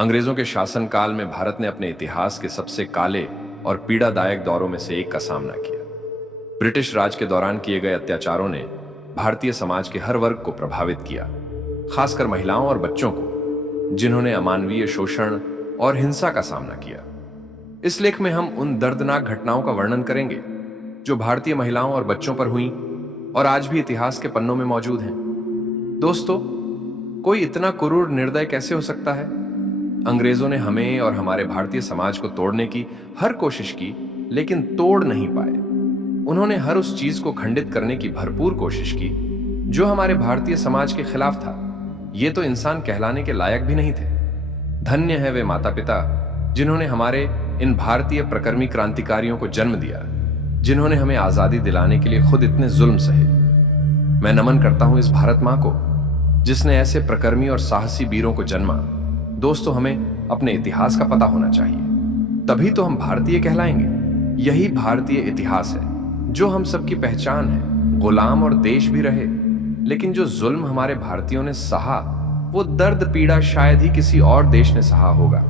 अंग्रेजों के शासनकाल में भारत ने अपने इतिहास के सबसे काले और पीड़ादायक दौरों में से एक का सामना किया। ब्रिटिश राज के दौरान किए गए अत्याचारों ने भारतीय समाज के हर वर्ग को प्रभावित किया, खासकर महिलाओं और बच्चों को, जिन्होंने अमानवीय शोषण और हिंसा का सामना किया। इस लेख में हम उन दर्दनाक घटनाओं का वर्णन करेंगे जो भारतीय महिलाओं और बच्चों पर हुई और आज भी इतिहास के पन्नों में मौजूद हैं। दोस्तों, कोई इतना क्रूर निर्दय कैसे हो सकता है? अंग्रेजों ने हमें और हमारे भारतीय समाज को तोड़ने की हर कोशिश की, लेकिन तोड़ नहीं पाए। उन्होंने हर उस चीज को खंडित करने की भरपूर कोशिश की जो हमारे भारतीय समाज के खिलाफ था। ये तो इंसान कहलाने के लायक भी नहीं थे। धन्य है वे माता पिता जिन्होंने हमारे इन भारतीय प्रकर्मी क्रांतिकारियों को जन्म दिया, जिन्होंने हमें आजादी दिलाने के लिए खुद इतने जुल्म सहे। मैं नमन करता हूं इस भारत मां को जिसने ऐसे प्रकर्मी और साहसी वीरों को जन्मा। दोस्तों, हमें अपने इतिहास का पता होना चाहिए, तभी तो हम भारतीय कहलाएंगे। यही भारतीय इतिहास है जो हम सबकी पहचान है। गुलाम और देश भी रहे, लेकिन जो जुल्म हमारे भारतीयों ने सहा, वो दर्द पीड़ा शायद ही किसी और देश ने सहा होगा।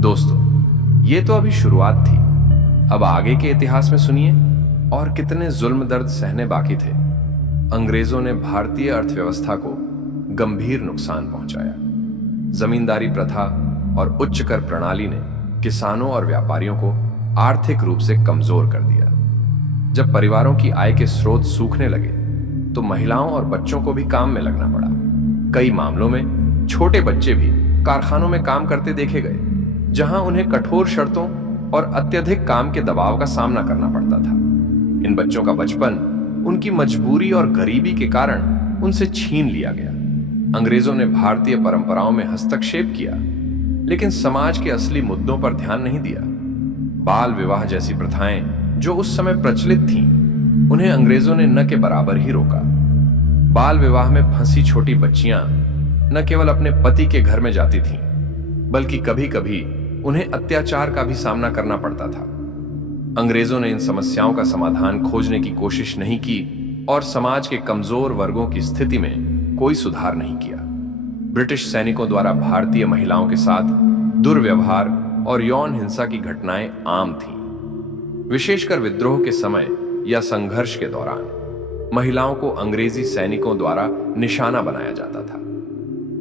दोस्तों, ये तो अभी शुरुआत थी। अब आगे के इतिहास में सुनिए और कितने जुल्म दर्द सहने बाकी थे। अंग्रेजों ने भारतीय अर्थव्यवस्था को गंभीर नुकसान पहुंचाया। जमींदारी प्रथा और उच्च कर प्रणाली ने किसानों और व्यापारियों को आर्थिक रूप से कमजोर कर दिया। जब परिवारों की आय के स्रोत सूखने लगे तो महिलाओं और बच्चों को भी काम में लगना पड़ा। कई मामलों में छोटे बच्चे भी कारखानों में काम करते देखे गए, जहां उन्हें कठोर शर्तों और अत्यधिक काम के दबाव का सामना करना पड़ता था। इन बच्चों का बचपन उनकी मजबूरी और गरीबी के कारण उनसे छीन लिया गया। अंग्रेजों ने भारतीय परंपराओं में हस्तक्षेप किया, लेकिन समाज के असली मुद्दों पर ध्यान नहीं दिया। बाल विवाह जैसी प्रथाएं जो उस समय प्रचलित थीं, उन्हें अंग्रेजों ने न के बराबर ही रोका। बाल विवाह में फंसी छोटी बच्चियां न केवल अपने पति के घर में जाती थीं, बल्कि कभी कभी उन्हें अत्याचार का भी सामना करना पड़ता था। अंग्रेजों ने इन समस्याओं का समाधान खोजने की कोशिश नहीं की और समाज के कमजोर वर्गों की स्थिति में कोई सुधार नहीं किया। ब्रिटिश सैनिकों द्वारा भारतीय महिलाओं के साथ दुर्व्यवहार और यौन हिंसा की घटनाएं आम थीं। विशेषकर विद्रोह के समय या संघर्ष के दौरान महिलाओं को अंग्रेजी सैनिकों द्वारा निशाना बनाया जाता था।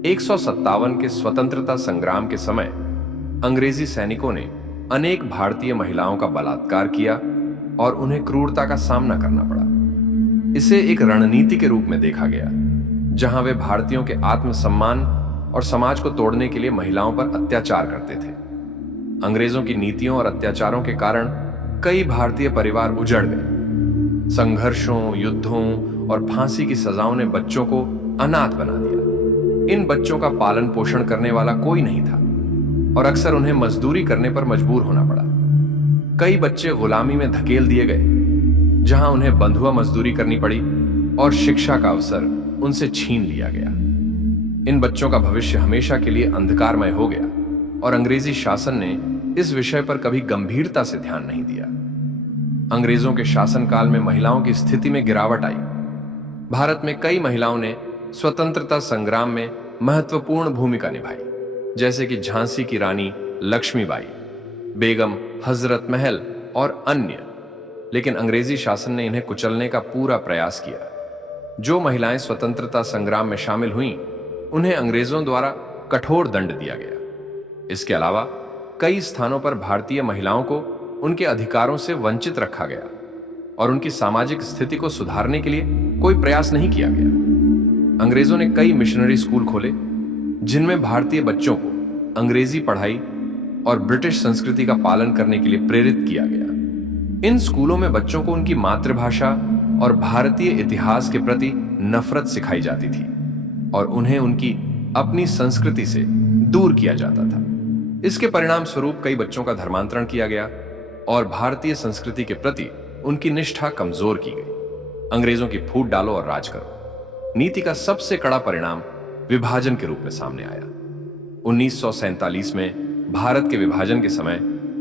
157 के स्वतंत्रता संग्राम के समय अंग्रेजी सैनिकों ने अनेक भारतीय महिलाओं का बलात्कार किया और उन्हें क्रूरता का सामना करना पड़ा। इसे एक रणनीति के रूप में देखा गया, जहां वे भारतीयों के आत्मसम्मान और समाज को तोड़ने के लिए महिलाओं पर अत्याचार करते थे। अंग्रेजों की नीतियों और अत्याचारों के कारण कई भारतीय परिवार उजड़ गए। संघर्षों, युद्धों और फांसी की सजाओं ने बच्चों को अनाथ बना दिया। इन बच्चों का पालन पोषण करने वाला कोई नहीं था और अक्सर उन्हें मजदूरी करने पर मजबूर होना पड़ा। कई बच्चे गुलामी में धकेल दिए गए, जहां उन्हें बंधुआ मजदूरी करनी पड़ी और शिक्षा का अवसर उनसे छीन लिया गया। इन बच्चों का भविष्य हमेशा के लिए अंधकारमय हो गया और अंग्रेजी शासन ने इस विषय पर कभी गंभीरता से ध्यान नहीं दिया। अंग्रेजों के शासनकाल में महिलाओं की स्थिति में गिरावट आई। भारत में कई महिलाओं ने स्वतंत्रता संग्राम में महत्वपूर्ण भूमिका निभाई, जैसे कि झांसी की रानी लक्ष्मीबाई, बेगम हजरत महल और अन्य। लेकिन अंग्रेजी शासन ने इन्हें कुचलने का पूरा प्रयास किया। जो महिलाएं स्वतंत्रता संग्राम में शामिल हुईं, उन्हें अंग्रेजों द्वारा कठोर दंड दिया गया। इसके अलावा कई स्थानों पर भारतीय महिलाओं को उनके अधिकारों से वंचित रखा गया और उनकी सामाजिक स्थिति को सुधारने के लिए कोई प्रयास नहीं किया गया। अंग्रेजों ने कई मिशनरी स्कूल खोले, जिनमें भारतीय बच्चों को अंग्रेजी पढ़ाई और ब्रिटिश संस्कृति का पालन करने के लिए प्रेरित किया गया। इन स्कूलों में बच्चों को उनकी मातृभाषा और भारतीय इतिहास के प्रति नफरत सिखाई जाती थी और उन्हें उनकी अपनी संस्कृति से दूर किया जाता था। इसके परिणाम स्वरूप कई बच्चों का धर्मांतरण किया गया और भारतीय संस्कृति के प्रति उनकी निष्ठा कमजोर की गई। अंग्रेजों की फूट डालो और राज करो नीति का सबसे कड़ा परिणाम विभाजन के रूप में सामने आया। 1947 में भारत के विभाजन के समय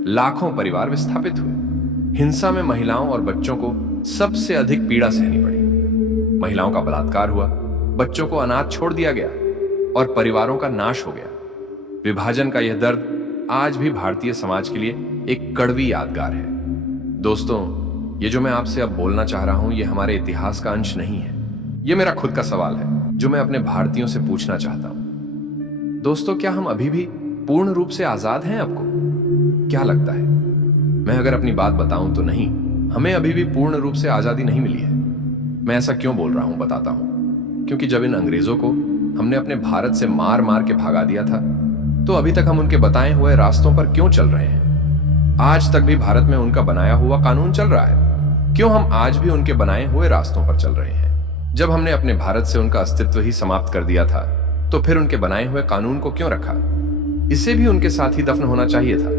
लाखों परिवार विस्थापित हुए। हिंसा में महिलाओं और बच्चों को सबसे अधिक पीड़ा सहनी पड़ी। महिलाओं का बलात्कार हुआ, बच्चों को अनाथ छोड़ दिया गया और परिवारों का नाश हो गया। विभाजन का यह दर्द आज भी भारतीय समाज के लिए एक कड़वी यादगार है। दोस्तों, ये जो मैं आपसे अब बोलना चाह रहा हूं, ये हमारे इतिहास का अंश नहीं है। ये मेरा खुद का सवाल है जो मैं अपने भारतीयों से पूछना चाहता हूं। दोस्तों, क्या हम अभी भी पूर्ण रूप से आजाद हैं? आपको क्या लगता है? मैं अगर अपनी बात बताऊं तो नहीं, हमें अभी भी पूर्ण रूप से आजादी नहीं मिली है। मैं ऐसा क्यों बोल रहा हूं, बताता हूं। क्योंकि जब इन अंग्रेजों को हमने अपने भारत से मार मार के भगा दिया था, तो अभी तक हम उनके बताए हुए रास्तों पर क्यों चल रहे हैं? आज तक भी भारत में उनका बनाया हुआ कानून चल रहा है। क्यों हम आज भी उनके बनाए हुए रास्तों पर चल रहे हैं? जब हमने अपने भारत से उनका अस्तित्व ही समाप्त कर दिया था, तो फिर उनके बनाए हुए कानून को क्यों रखा? इसे भी उनके साथ ही दफन होना चाहिए था,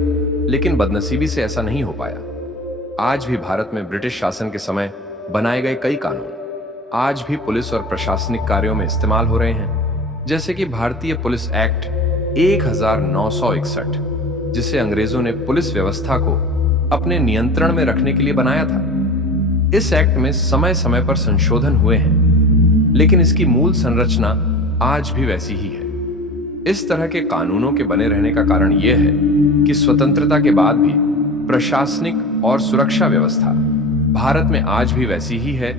लेकिन बदनसीबी से ऐसा नहीं हो पाया। आज भी भारत में ब्रिटिश शासन के समय बनाए गए कई कानून आज भी पुलिस और प्रशासनिक कार्यों में इस्तेमाल हो रहे हैं, जैसे कि भारतीय पुलिस एक्ट 1961, जिसे अंग्रेजों ने पुलिस व्यवस्था को अपने नियंत्रण में रखने के लिए बनाया था। इस एक्ट में समय समय पर संशोधन हुए हैं, लेकिन इसकी मूल संरचना आज भी वैसी ही है। इस तरह के कानूनों के बने रहने का कारण यह है कि स्वतंत्रता के बाद भी प्रशासनिक और सुरक्षा व्यवस्था भारत में आज भी वैसी ही है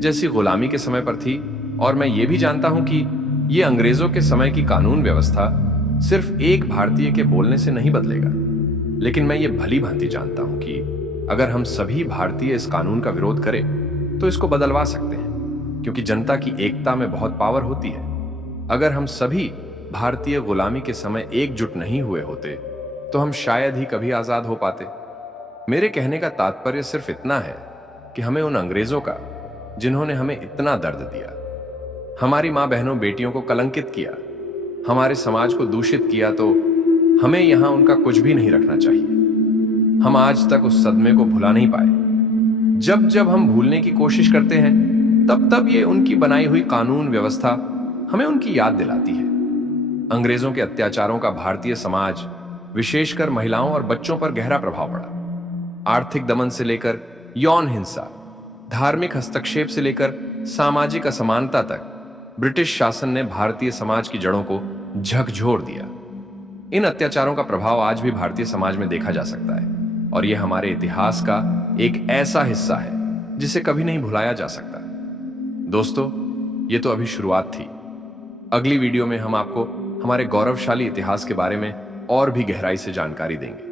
जैसी गुलामी के समय पर थी। और मैं ये भी जानता हूं कि ये अंग्रेजों के समय की कानून व्यवस्था सिर्फ एक भारतीय के बोलने से नहीं बदलेगा। लेकिन मैं ये भली भांति जानता हूं कि अगर हम सभी भारतीय इस कानून का विरोध करें तो इसको बदलवा सकते हैं, क्योंकि जनता की एकता में बहुत पावर होती है। अगर हम सभी भारतीय गुलामी के समय एकजुट नहीं हुए होते तो हम शायद ही कभी आजाद हो पाते। मेरे कहने का तात्पर्य सिर्फ इतना है कि हमें उन अंग्रेजों का, जिन्होंने हमें इतना दर्द दिया, हमारी मां बहनों बेटियों को कलंकित किया, हमारे समाज को दूषित किया, तो हमें यहां उनका कुछ भी नहीं रखना चाहिए। हम आज तक उस सदमे को भुला नहीं पाए। जब जब हम भूलने की कोशिश करते हैं, तब तब ये उनकी बनाई हुई कानून व्यवस्था हमें उनकी याद दिलाती है। अंग्रेजों के अत्याचारों का भारतीय समाज, विशेषकर महिलाओं और बच्चों पर गहरा प्रभाव पड़ा। आर्थिक दमन से लेकर यौन हिंसा, धार्मिक हस्तक्षेप से लेकर सामाजिक असमानता तक ब्रिटिश शासन ने भारतीय समाज की जड़ों को झकझोर दिया। इन अत्याचारों का प्रभाव आज भी भारतीय समाज में देखा जा सकता है, और यह हमारे इतिहास का एक ऐसा हिस्सा है जिसे कभी नहीं भुलाया जा सकता। दोस्तों, ये तो अभी शुरुआत थी। अगली वीडियो में हम आपको हमारे गौरवशाली इतिहास के बारे में और भी गहराई से जानकारी देंगे।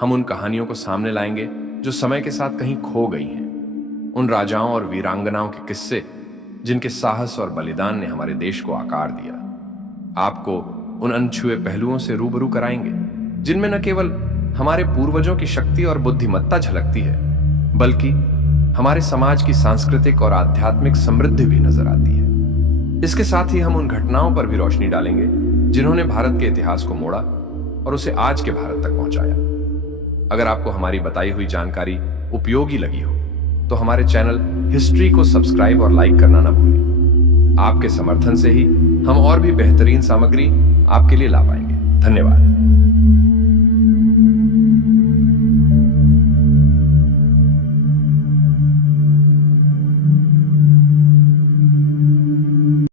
हम उन कहानियों को सामने लाएंगे जो समय के साथ कहीं खो गई हैं, उन राजाओं और वीरांगनाओं के किस्से जिनके साहस और बलिदान ने हमारे देश को आकार दिया। आपको उन अनछुए पहलुओं से रूबरू कराएंगे जिनमें न केवल हमारे पूर्वजों की शक्ति और बुद्धिमत्ता झलकती है, बल्कि हमारे समाज की सांस्कृतिक और आध्यात्मिक समृद्धि भी नजर आती है। इसके साथ ही हम उन घटनाओं पर भी रोशनी डालेंगे जिन्होंने भारत के इतिहास को मोड़ा और उसे आज के भारत तक पहुंचाया। अगर आपको हमारी बताई हुई जानकारी उपयोगी लगी हो तो हमारे चैनल हिस्ट्री को सब्सक्राइब और लाइक करना ना भूलें। आपके समर्थन से ही हम और भी बेहतरीन सामग्री आपके लिए ला पाएंगे। धन्यवाद।